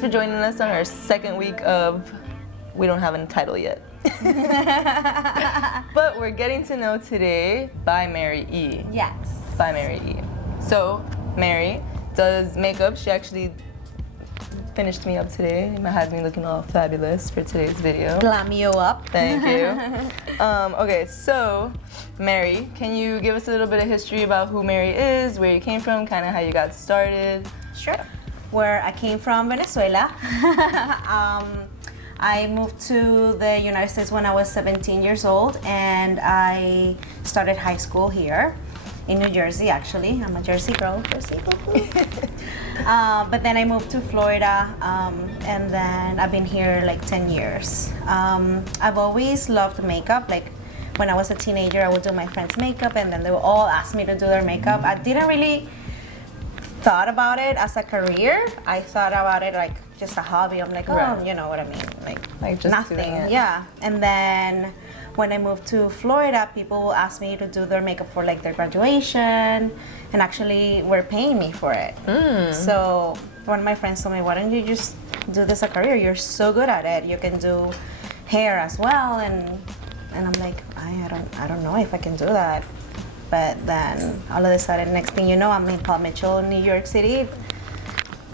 Thanks for joining us on our second week of We Don't Have a Title Yet. But we're getting to know today By.MaryE. Yes. By.MaryE. So, Mary does makeup. She actually finished me up today. Had me looking all fabulous for today's video. Glam you up. Thank you. Okay, so Mary, can you give us a little bit of history about who Mary is, where you came from, kind of how you got started? Sure. Where I came from, Venezuela. I moved to the United States when I was 17 years old, and I started high school here in New Jersey, actually. I'm a Jersey girl. But then I moved to Florida, and then I've been here like 10 years. I've always loved makeup. Like when I was a teenager, I would do my friends' makeup, and then they would all ask me to do their makeup. I didn't really thought about it as a career. I thought about it like just a hobby. I'm like, oh, Right. you know what I mean, like just nothing. doing it. Yeah. And then when I moved to Florida, people will ask me to do their makeup for like their graduation, and actually were paying me for it. So one of my friends told me, why don't you just do this a career? You're so good at it. You can do hair as well. And I'm like, I don't know if I can do that. But then all of a sudden, next thing you know, I'm in Paul Mitchell, New York City,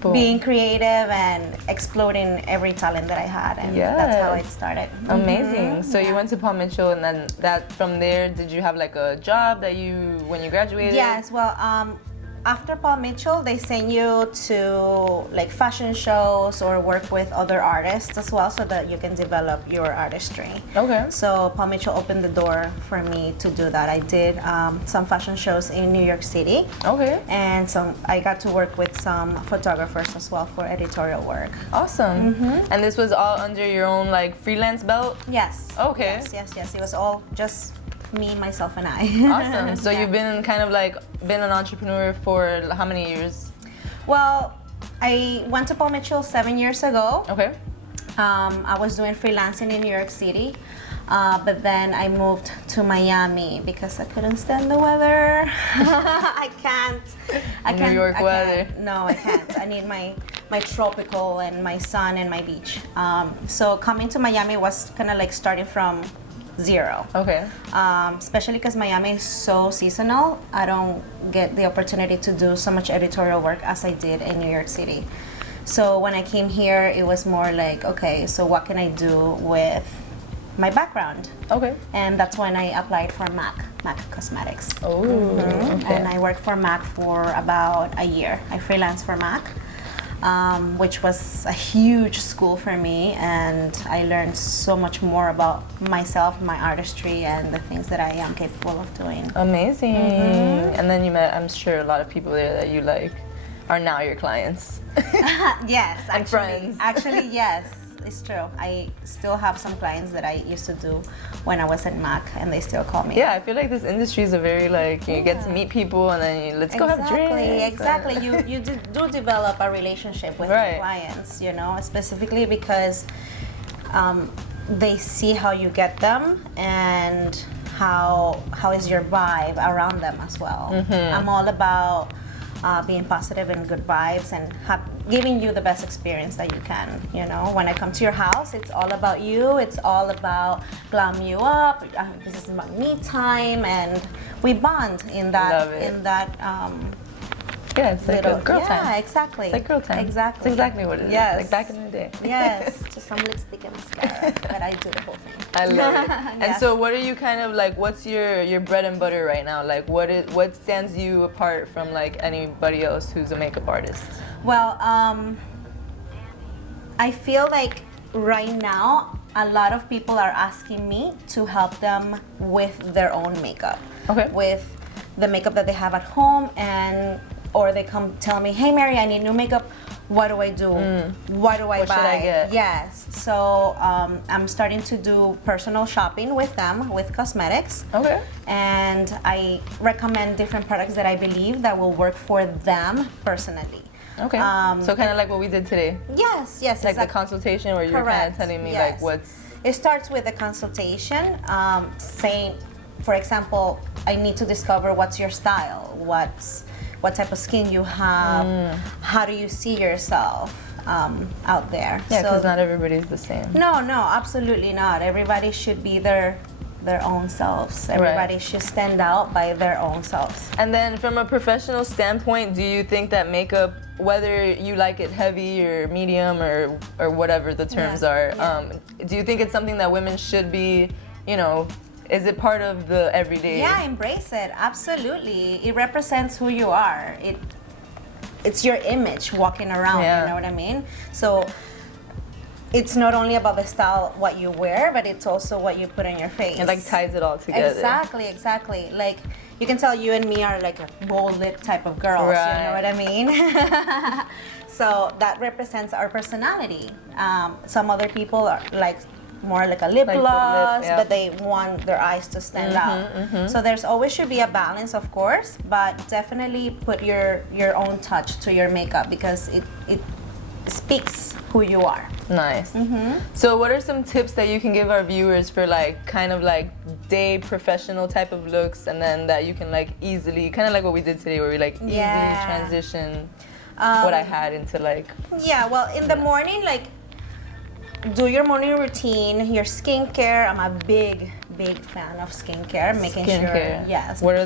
Boom. being creative and exploding every talent that I had, and that's how it started. Amazing. So you went to Paul Mitchell, and then from there, did you have like a job that when you graduated? Yes, well, after Paul Mitchell, they send you to like fashion shows or work with other artists as well, so that you can develop your artistry. Okay. So Paul Mitchell opened the door for me to do that. I did some fashion shows in New York City. Okay. And I got to work with some photographers as well for editorial work. Awesome. And this was all under your own like freelance belt? Yes. Okay. Yes. It was all just me, myself, and I. Awesome. So you've been been an entrepreneur for how many years? Well, I went to Paul Mitchell 7 years ago. Okay. I was doing freelancing in New York City, but then I moved to Miami because I couldn't stand the weather. I can't. New York weather. No, I can't. I need my tropical and my sun and my beach. So coming to Miami was kind of like starting from zero. Okay. Especially because Miami is so seasonal. I don't get the opportunity to do so much editorial work as I did in New York City. So when I came here, it was more like, okay, so what can I do with my background? Okay. And that's when I applied for MAC Cosmetics. Oh. Okay. And I worked for MAC for about a year. I freelanced for MAC. Which was a huge school for me, and I learned so much more about myself, my artistry, and the things that I am capable of doing. Amazing. And then you met, I'm sure, a lot of people there that you like are now your clients. Yes, and friends. Actually, yes, it's true. I still have some clients that I used to do when I was at MAC, and they still call me. Yeah, I feel like this industry is a very you get to meet people, and then let's go have drinks. Exactly. You do develop a relationship with your clients, you know, specifically because they see how you get them and how is your vibe around them as well. I'm all about being positive and good vibes and giving you the best experience that you can. You know, when I come to your house, it's all about you. It's all about glam you up. This is my me time, and we bond in that. Yeah, it's like a girl time. Yeah, exactly. It's like girl time. Exactly. It's exactly what it is. Yes. Like back in the day. Yes, just some lipstick and mascara, but I do the whole thing. I love it. And so what are you kind of like, what's your bread and butter right now? Like what stands you apart from like anybody else who's a makeup artist? Well, I feel like right now a lot of people are asking me to help them with their own makeup. Okay. With the makeup that they have at home, or they come tell me, hey Mary, I need new makeup. What do I do? What do I buy? What should I get? Yes. So I'm starting to do personal shopping with them, with cosmetics. Okay. And I recommend different products that I believe that will work for them personally. Okay. So kind of like what we did today. Yes. Like the consultation where you're kind of telling me like what's. It starts with a consultation, saying, for example, I need to discover what's your style, what type of skin you have, how do you see yourself, out there. Yeah, because not everybody's the same. No, absolutely not. Everybody should be their own selves. Everybody should stand out by their own selves. And then from a professional standpoint, do you think that makeup, whether you like it heavy or medium or whatever the terms are, do you think it's something that women should be, you know, is it part of the everyday? Yeah, embrace it. Absolutely. It represents who you are. It's your image walking around, you know what I mean? So it's not only about the style, what you wear, but it's also what you put on your face. It like ties it all together. Exactly. Like, you can tell you and me are like a bold lip type of girls, you know what I mean? So that represents our personality. Some other people are like more like a lip gloss, but they want their eyes to stand out. So there's always should be a balance, of course, but definitely put your own touch to your makeup because it speaks who you are. Nice. So what are some tips that you can give our viewers for like kind of like day professional type of looks, and then that you can like easily, kind of like what we did today where we like easily transition what I had into like... Yeah, well, in the morning, like, do your morning routine, your skincare. I'm a big fan of skincare, making sure. Yes. What are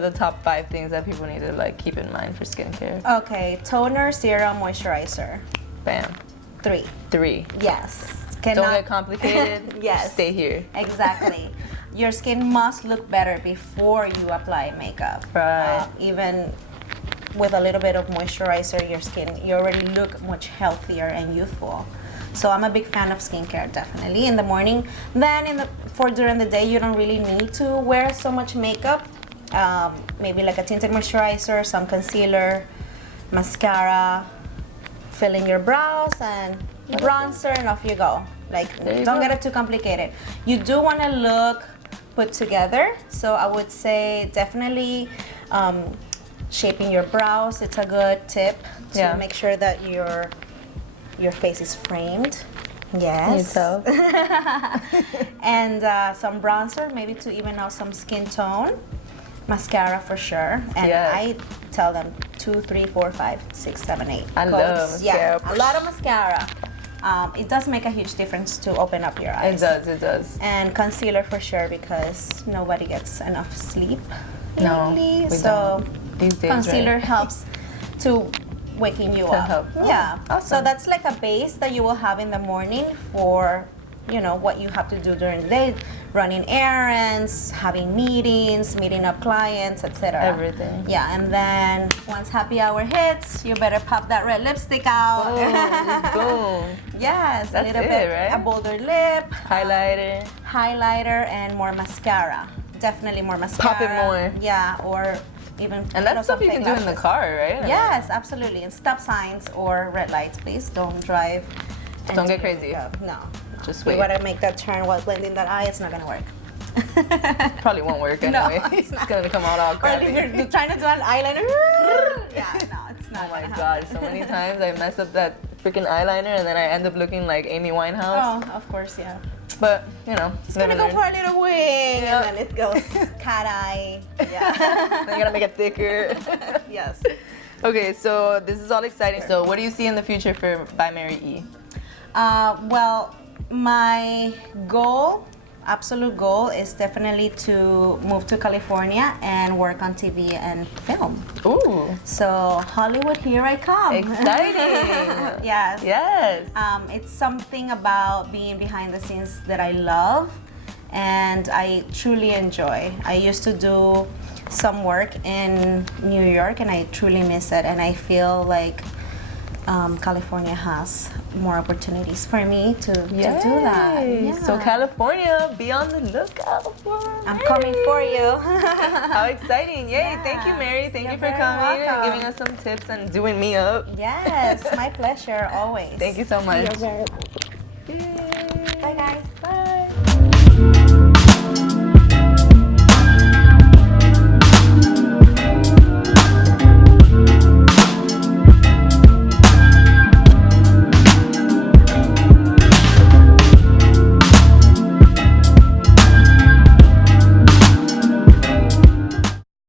the top 5 things that people need to like keep in mind for skincare? Okay, toner, serum, moisturizer. Bam. 3. Yes. Don't get complicated. Yes. Stay here. Exactly. Your skin must look better before you apply makeup. Right. Even with a little bit of moisturizer, your skin, you already look much healthier and youthful. So I'm a big fan of skincare, definitely in the morning. Then during the day, you don't really need to wear so much makeup. Maybe like a tinted moisturizer, some concealer, mascara, fill in your brows and bronzer, and off you go. Like, don't get it too complicated. You do want to look put together, so I would say definitely shaping your brows. It's a good tip to make sure that your face is framed. Yes. And some bronzer, maybe to even out some skin tone. Mascara for sure. And I tell them 2, 3, 4, 5, 6, 7, 8. I love mascara. A lot of mascara. It does make a huge difference to open up your eyes. It does. And concealer for sure, because nobody gets enough sleep lately. No, we so don't. These days, concealer helps to waking you up. Yeah. Awesome. So that's like a base that you will have in the morning for, you know, what you have to do during the day, running errands, having meetings, meeting up clients, etc. Everything. Yeah, and then once happy hour hits, you better pop that red lipstick out. Boom. Yes, that's a little bit, right? A bolder lip. Highlighter, and more mascara. Definitely more mascara. Pop it more. Yeah, or even. And that's stuff you can do in the car, right? Yes, absolutely. And stop signs or red lights, please don't drive. Don't get crazy. No. Just wait. You gotta make that turn while blending that eye. It's not gonna work. Probably won't work anyway. No, it's gonna come out all crappy. Or if you're trying to do an eyeliner. Yeah, no, it's not. Oh my god, so many times I mess up that freaking eyeliner and then I end up looking like Amy Winehouse. Oh, of course, yeah. But, you know, just gonna go for a little wing and then it goes cat eye. Yeah. Then you gotta make it thicker. Yes. Okay, so this is all exciting. So what do you see in the future for By.MaryE? Well, my absolute goal is definitely to move to California and work on TV and film. Ooh. So Hollywood, here I come. Exciting. Yes. It's something about being behind the scenes that I love and I truly enjoy. I used to do some work in New York and I truly miss it, and I feel like California has more opportunities for me to do that. Yeah. So California, be on the lookout for Mary. I'm coming for you. How exciting. Yay. Yeah. Thank you, Mary. Thank you for coming and giving us some tips and doing me up. Yes, my pleasure, always. Thank you so much. You're very welcome. Bye, guys. Bye.